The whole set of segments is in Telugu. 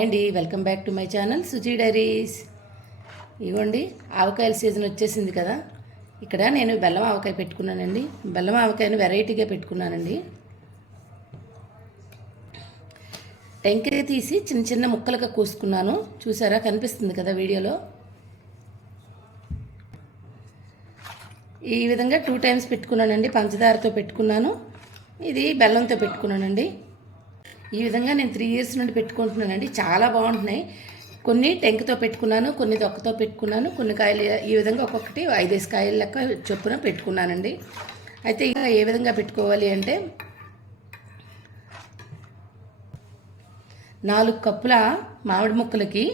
హాయ్ అండి welcome back to my channel Suji diaries. ఇవ్వండి ఆవకాయల సీజన్ వచ్చేసింది కదా. ఇక్కడ నేను బెల్లం ఆవకాయ పెట్టుకున్నానండి. బెల్లం ఆవకాయను వెరైటీగా పెట్టుకున్నానండి. టెంకాయ తీసి చిన్న చిన్న ముక్కలుగా కోసుకున్నాను. చూసారా కనిపిస్తుంది కదా వీడియోలో. ఈ విధంగా టూ టైమ్స్ పెట్టుకున్నానండి. పంచదారతో పెట్టుకున్నాను. ఇది బెల్లంతో పెట్టుకున్నానండి. ఈ విధంగా నేను త్రీ ఇయర్స్ నుండి పెట్టుకుంటున్నానండి. చాలా బాగుంటున్నాయి. కొన్ని టెంకతో పెట్టుకున్నాను కొన్ని దొక్కతో పెట్టుకున్నాను కొన్ని కాయలు ఈ విధంగా ఒక్కొక్కటి ఐదేసి కాయల లెక్క చొప్పున పెట్టుకున్నానండి. అయితే ఇంకా ఏ విధంగా పెట్టుకోవాలి అంటే నాలుగు కప్పుల మామిడి ముక్కలకి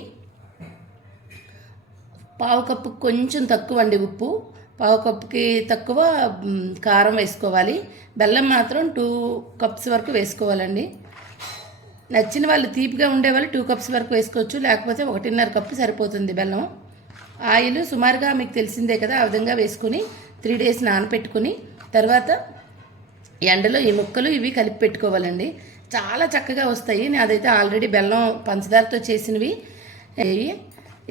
పావు కప్పు కొంచెం తక్కువ అండి ఉప్పు. పావు కప్పుకి తక్కువ కారం వేసుకోవాలి. బెల్లం మాత్రం టూ కప్స్ వరకు వేసుకోవాలండి. నచ్చిన వాళ్ళు తీపిగా ఉండేవాళ్ళు టూ కప్స్ వరకు వేసుకోవచ్చు లేకపోతే ఒకటిన్నర కప్పు సరిపోతుంది బెల్లం. ఆయిల్ సుమారుగా మీకు తెలిసిందే కదా ఆ విధంగా వేసుకుని త్రీ డేస్ నానపెట్టుకుని తర్వాత ఎండలో ఈ ముక్కలు ఇవి కలిపి పెట్టుకోవాలండి. చాలా చక్కగా వస్తాయి. నాదైతే ఆల్రెడీ బెల్లం పంచదారతో చేసినవి. ఇవి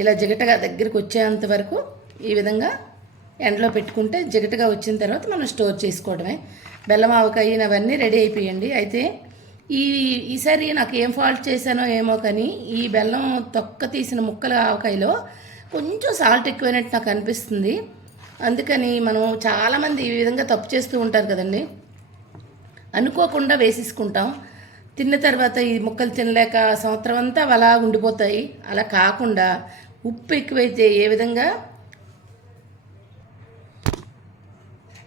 ఇలా జిగటగా దగ్గరికి వచ్చేంత వరకు ఈ విధంగా ఎండలో పెట్టుకుంటే జిగటగా వచ్చిన తర్వాత మనం స్టోర్ చేసుకోవడమే. బెల్లం ఆవకాయ అవన్నీ రెడీ అయిపోయండి. అయితే ఈ ఈసారి నాకు ఏం ఫాల్ట్ చేశానో ఏమో కానీ ఈ బెల్లం తొక్క తీసిన ముక్కల ఆవకాయలో కొంచెం సాల్ట్ ఎక్కువైనట్టు నాకు అనిపిస్తుంది. అందుకని మనం చాలామంది ఈ విధంగా తప్పు చేస్తూ ఉంటారు కదండి. అనుకోకుండా వేసేసుకుంటాం. తిన్న తర్వాత ఈ ముక్కలు తినలేక సంవత్సరం అంతా అలా ఉండిపోతాయి. అలా కాకుండా ఉప్పు ఎక్కువైతే ఏ విధంగా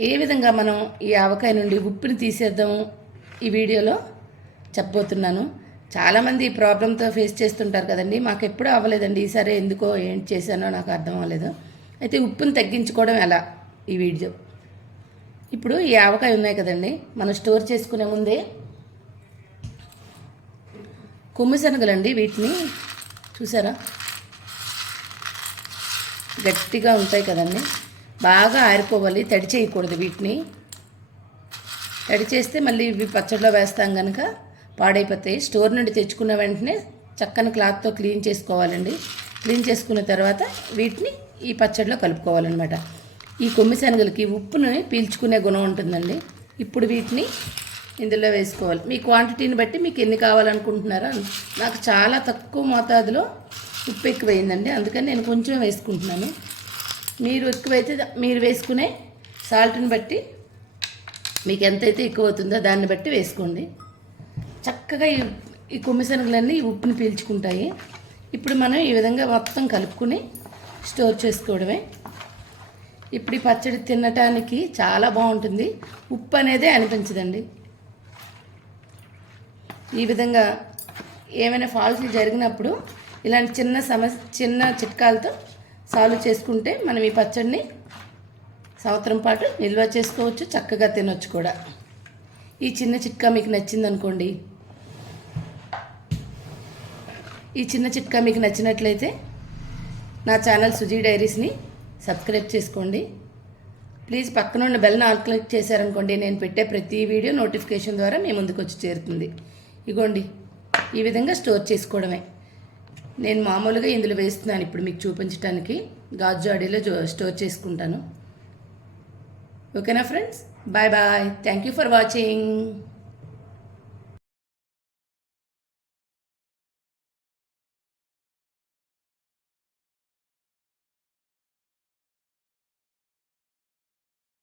ఏ విధంగా మనం ఈ ఆవకాయ నుండి ఉప్పుని తీసేద్దాం ఈ వీడియోలో? చెప్పబోతున్నాను. చాలామంది ఈ ప్రాబ్లంతో ఫేస్ చేస్తుంటారు కదండి. మాకు ఎప్పుడూ అవ్వలేదండి. ఈసారి ఎందుకో ఏం చేశానో నాకు అర్థం అవ్వలేదు. అయితే ఉప్పుని తగ్గించుకోవడం ఎలా? ఈ వీడియో. ఇప్పుడు ఈ ఆవకాయ ఉన్నాయి కదండి. మనం స్టోర్ చేసుకునే ముందే కొమ్మశనగలండి వీటిని. చూసారా? గట్టిగా ఉంటాయి కదండి. బాగా ఆరిపోవాలి. తడి చేయకూడదు వీటిని. తడి చేస్తే మళ్ళీ ఇవి పచ్చడిలో వేస్తాం కనుక పాడైపోతాయి. స్టోర్ నుండి తెచ్చుకున్న వెంటనే చక్కని క్లాత్తో క్లీన్ చేసుకోవాలండి. క్లీన్ చేసుకున్న తర్వాత వీటిని ఈ పచ్చడిలో కలుపుకోవాలన్నమాట. ఈ కొమ్మి శనగలకి ఉప్పుని పీల్చుకునే గుణం ఉంటుందండి. ఇప్పుడు వీటిని ఇందులో వేసుకోవాలి. మీ క్వాంటిటీని బట్టి మీకు ఎన్ని కావాలనుకుంటున్నారో నాకు చాలా తక్కువ మోతాదులో ఉప్పు ఎక్కువైందండి. అందుకని నేను కొంచెం వేసుకుంటున్నాను. మీరు ఎక్కువైతే మీరు వేసుకునే సాల్ట్ని బట్టి మీకు ఎంతైతే ఎక్కువ అవుతుందో దాన్ని బట్టి వేసుకోండి. చక్కగా ఈ ఈ కొమ్మిశనగలన్నీ ఈ ఉప్పుని పీల్చుకుంటాయి. ఇప్పుడు మనం ఈ విధంగా మొత్తం కలుపుకుని స్టోర్ చేసుకోవడమే. ఇప్పుడు ఈ పచ్చడి తినటానికి చాలా బాగుంటుంది. ఉప్పు అనేదే అనిపించదండి. ఈ విధంగా ఏమైనా ఫాల్ట్లు జరిగినప్పుడు ఇలాంటి చిన్న సమస్య చిన్న చిట్కాలతో సాల్వ్ చేసుకుంటే మనం ఈ పచ్చడిని సంవత్సరం పాటు నిల్వ చేసుకోవచ్చు చక్కగా తినొచ్చు కూడా. ఈ చిన్న చిట్కా మీకు నచ్చింది ఈ చిన్న చిట్కా మీకు నచ్చినట్లయితే నా ఛానల్ సుజీ డైరీస్ని సబ్స్క్రైబ్ చేసుకోండి. ప్లీజ్ పక్కన ఉన్న బెల్ ఆల్ క్లిక్ చేశారనుకోండి నేను పెట్టే ప్రతి వీడియో నోటిఫికేషన్ ద్వారా మీ ముందుకు వచ్చి చేరుతుంది. ఇగోండి ఈ విధంగా స్టోర్ చేసుకోవడమే. నేను మామూలుగా ఇందులో వేస్తున్నాను ఇప్పుడు మీకు చూపించడానికి గాజు జాడీలో స్టోర్ చేసుకుంటాను. ఓకేనా friends? Bye bye. Thank you for watching.